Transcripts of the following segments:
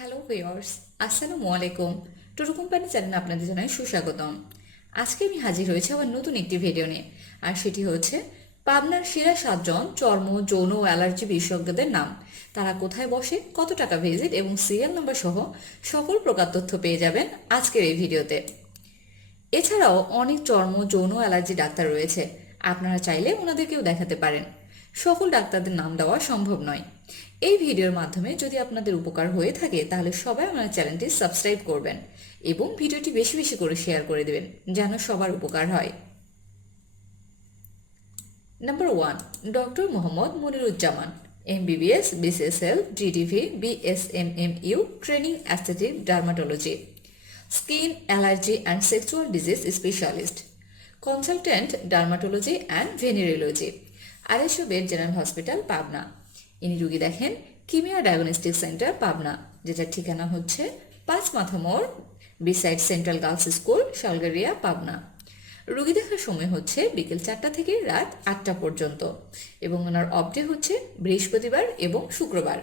Hello viewers আসসালামু আলাইকুম true company চ্যানেলে আপনাদের জানাই সুস্বাগতম। আজকে আমি হাজির হয়েছি আমার নতুন একটি ভিডিও নিয়ে, আর সেটি হচ্ছে পাবনার সেরা সাতজন চর্ম, যৌন ও অ্যালার্জি বিশেষজ্ঞদের নাম। তারা কোথায় বসে, কত টাকা ভিজিট এবং সিরিয়াল নাম্বার সহ সকল প্রকার তথ্য পেয়ে যাবেন আজকের এই ভিডিওতে এছাড়াও অনেক চর্ম, যৌন অ্যালার্জি ডাক্তার রয়েছে। আপনারা চাইলে ওনাদেরকেও দেখাতে পারেন। সকল ডাক্তারদের নাম দেওয়া সম্ভব নয়। এই ভিডিওর মাধ্যমে যদি আপনাদের উপকার হয়ে থাকে, তাহলে সবাই আমার চ্যানেলটি সাবস্ক্রাইব করবেন এবং ভিডিওটি বেশি বেশি করে শেয়ার করে দেবেন, যেন সবার উপকার হয়। Number one doctor Mohammad Moniruzzaman MBBS BCSL GDV BSMMU training aesthetic dermatology skin allergy and sexual disease specialist consultant dermatology and venereology আড়াইশো বেড জেনারেল হসপিটাল, পাবনা। ইনি রুগী দেখেন কিমিয়া ডায়াগনস্টিক সেন্টার, পাবনা, যেটার ঠিকানা হচ্ছে পাঁচ মাথা মোড় beside central girls school Shalgaria Pabna. রুগী দেখার সময় হচ্ছে বিকেল চারটা থেকে রাত আটটা পর্যন্ত এবং ওনার অফডে হচ্ছে বৃহস্পতিবার এবং শুক্রবার।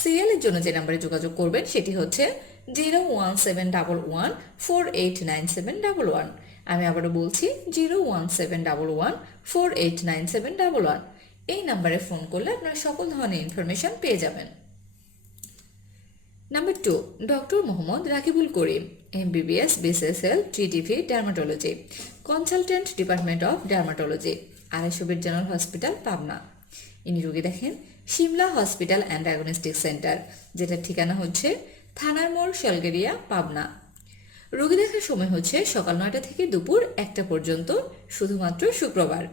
সিরিয়ালের জন্য যে নাম্বারে যোগাযোগ করবেন সেটি হচ্ছে zero one seven double one four eight nine seven double one. আমি আবারও বলছি zero one seven double one four eight nine seven double one. এই নাম্বারে ফোন করলে আপনারা সকল ধরনের ইনফরমেশন পেয়ে যাবেন। Number two, doctor Mohammad Rakibul Karim, MBBS BCSL GTV dermatology, consultant department of dermatology আড়াইশো বেড জেনারেল হসপিটাল, পাবনা। ইনি রোগী দেখেন Simla hospital and diagnostic centre, যেটার ঠিকানা হচ্ছে থানার মোড়, শালগেরিয়া, পাবনা। রোগী দেখার সময় হচ্ছে সকাল নয়টা থেকে দুপুর একটা পর্যন্ত, শুধুমাত্র শুক্রবার।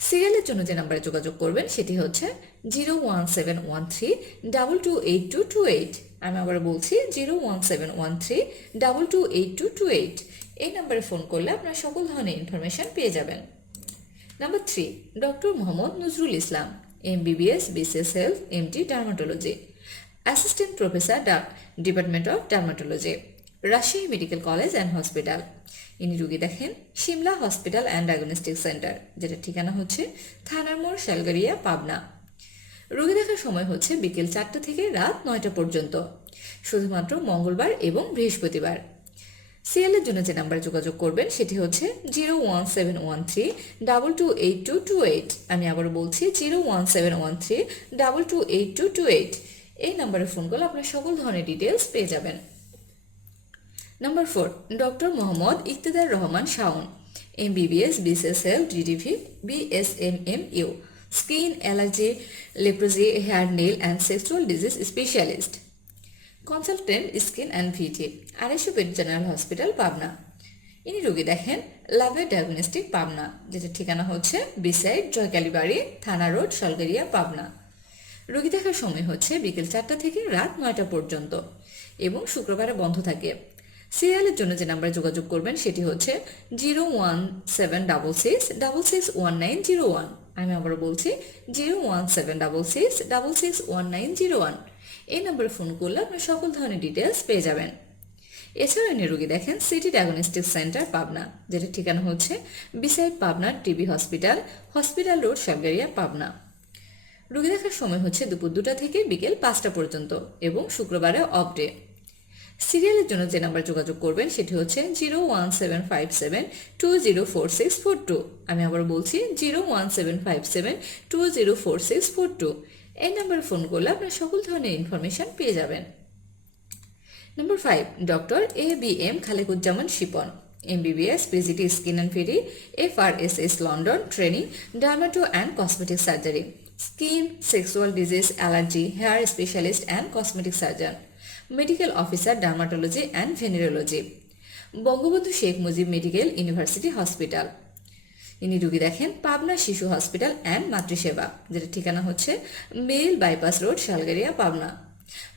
সিরিয়ালের জন্য যে নাম্বারে যোগাযোগ করবেন সেটি হচ্ছে zero one seven one three double two eight two two eight. আমি আবার বলছি zero one seven one three double two eight two two eight. এই নাম্বারে ফোন করলে আপনারা সকল ধরনের ইনফরমেশন পেয়ে যাবেন। Number three, doctor Mohammad Nazrul Islam M BBS MBBS BCSL MT dermatology. Assistant professor department of dermatology. Rajshahi medical college and hospital. ইনি রুগী দেখেন Simla hospital and diagnostic centre, যেটা ঠিকানা হচ্ছে থানার মোড় শালগারিয়া পাবনা। রোগী দেখার সময় হচ্ছে বিকেল চারটা থেকে রাত নয়টা পর্যন্ত, শুধুমাত্র মঙ্গলবার এবং বৃহস্পতিবার। সিএলের জন্য যে নাম্বারে যোগাযোগ করবেন সেটি হচ্ছে zero one seven one three double two eight two two eight. আমি আবার বলছি zero one seven one three double two eight two two eight. এই নাম্বারে ফোন করলে আপনার সকল ধরনের ডিটেলস পেয়ে যাবেন। Number four doctor Mohammad Iktedar Rahman Shawon M MBBS BCSL GDV BSMM U skin allergy leprosy hair nail and sexual disease specialist consultant skin and VT আড়াইশো bed general hospital Pabna ইনি রোগী দেখেন লাভের ডায়াগনস্টিক পাবনা যেটা ঠিকানা হচ্ছে বিসাইড জয়কালীবাড়ি, থানা road, শালগারিয়া, Pabna. রোগী দেখার সময় হচ্ছে বিকেল চারটা থেকে রাত নয়টা পর্যন্ত এবং শুক্রবারে বন্ধ থাকে। সিরিয়ালের জন্য যে নাম্বারে যোগাযোগ করবেন সেটি হচ্ছে zero one seven double six double six one nine zero one. আমি আবার বলছি, zero one seven double six double six one nine zero one. এই নম্বরে ফোন করলে আপনি সকল ধরনের ডিটেলস পেয়ে যাবেন। এছাড়াও এনে রোগী দেখেন সিটি ডায়াগনস্টিক সেন্টার, পাবনা যেটা ঠিকানা হচ্ছে বিসাইড পাবনার TB hospital hospital road Sabgaria Pabna. রোগী দেখার সময় হচ্ছে দুপুর দুটা থেকে বিকেল পাঁচটা পর্যন্ত এবং শুক্রবারে অফ ডে সিরিয়ালের জন্য যে নাম্বার যোগাযোগ করবেন সেটি হচ্ছে zero one seven five seven two zero four six four two. আমি আবার বলছি, zero one seven five seven two zero four six four two. এই নাম্বারে ফোন করলে আপনার সকল ধরনের ইনফরমেশন পেয়ে যাবেন। Number five, doctor A B M Khalequzzaman Shipon MBBS PGT skin and ferry F R S S London, training, dermato and cosmetic surgery, skin, sexual disease, allergy, hair specialist and cosmetic surgeon. Medical officer, dermatology and venereology. Bangabandhu Sheikh Mujib medical university hospital. ইনি রুগী দেখেন পাবনা শিশু hospital and মাতৃসেবা যেটা ঠিকানা হচ্ছে মেল bypass road, Shalgeria, Pabna.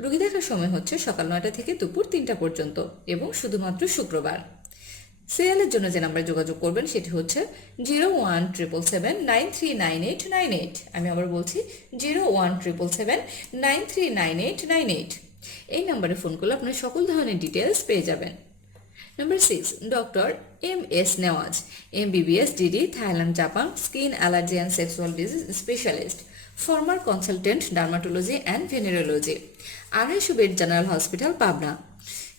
রুগী দেখার সময় হচ্ছে সকাল নয়টা থেকে দুপুর তিনটা পর্যন্ত এবং শুধুমাত্র শুক্রবার। সিরিয়ালের জন্য যে নাম্বারে যোগাযোগ করবেন সেটি হচ্ছে zero one triple seven nine three nine eight nine eight. আমি আবার বলছি zero one triple seven nine three nine eight nine eight. এই নাম্বারে ফোন করলে আপনার সকল ধরনের ডিটেলস পেয়ে যাবেন। Number six doctor M S Newaz M BBS DD Thailand Japan skin allergy and sexual disease specialist former consultant dermatology and venereology আড়াইশো bed general hospital Pabna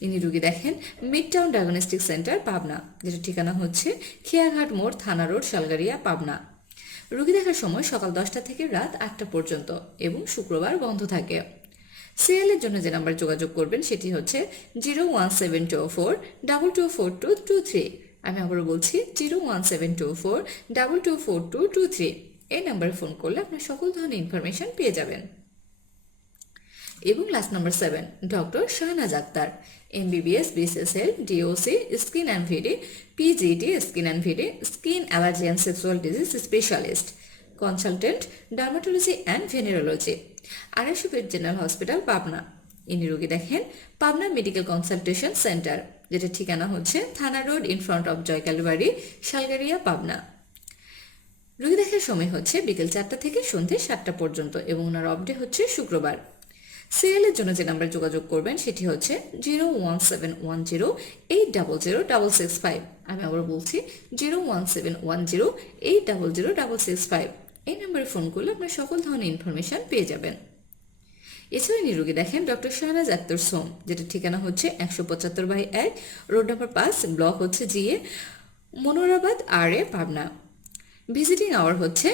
ইনি রুগী দেখেন mid town diagnostic centre Pabna যেটা ঠিকানা হচ্ছে খেয়াঘাট মোড়, থানা রোড শালগারিয়া পাবনা। রুগী দেখার সময় সকাল দশটা থেকে রাত আটটা পর্যন্ত এবং শুক্রবার বন্ধ থাকে। সিএল এর জন্য যে নাম্বার যোগাযোগ করবেন সেটি হচ্ছে zero one seven two four double two four two two three আমি আবারও বলছি zero one seven two four double two four two two three এই নাম্বারে ফোন করলে আপনার সকল ধরনের ইনফরমেশন পেয়ে যাবেন। এবং last number seven doctor Shahnaz Akter. MBBS BSSL DOC skin and VD PGT skin and VD skin allergy and sexual disease specialist consultant, dermatology and venereology. আড়াইশো বেড জেনারেল হসপিটাল, পাবনা। ইনি রোগী দেখেন, পাবনা মেডিকেল কনসালটেশন সেন্টার, যেটা ঠিকানা হচ্ছে Thana road in front of Joykalbari Shalgaria Pabna. রোগী দেখার সময় হচ্ছে বিকেল চারটা থেকে সন্ধ্যে সাতটা পর্যন্ত এবং ওনার অফডে হচ্ছে শুক্রবার। এর জন্য যে নাম্বার যোগাযোগ করবেন সেটি হচ্ছে zero one seven one zero eight double zero double six five. আমি আবার বলছি, zero one seven one zero eight double zero double six five. এই নাম্বারে ফোন করলে আপনার সকল ধরনের ইনফরমেশন পেয়ে যাবেন। এছাড়া ইনি রোগী দেখেন ডক্টর শাহনাজ আক্তর সোম যেটা ঠিকানা হচ্ছে একশো পঁচাত্তর বাই এক, রোড নাম্বার পাঁচ, ব্লক হচ্ছে GA Monorabad R A, Pabna. Visiting hour হচ্ছে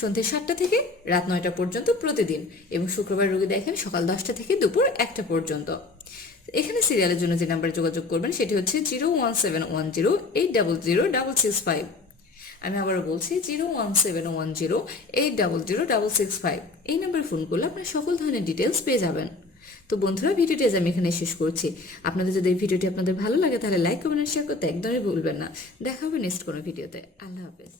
সন্ধ্যে সাতটা থেকে রাত নয়টা পর্যন্ত প্রতিদিন এবং শুক্রবার রোগী দেখেন সকাল দশটা থেকে দুপুর একটা পর্যন্ত। এখানে সিরিয়ালের জন্য যে নাম্বারে যোগাযোগ করবেন সেটি হচ্ছে zero one seven one zero eight double zero double six five. আমি আবারও বলছি zero one seven one zero eight double zero double six five এই নাম্বারে ফোন করলে আপনার সকল ধরনের ডিটেলস পেয়ে যাবেন। তো বন্ধুরা ভিডিওটি আজ আমি এখানে শেষ করছি, আপনাদের যদি এই ভিডিওটি আপনাদের ভালো লাগে, তাহলে লাইক কমেন্ট শেয়ার করতে একদমই ভুলবেন না। দেখা হবে নেক্সট কোনো ভিডিওতে আল্লাহ হাফেজ।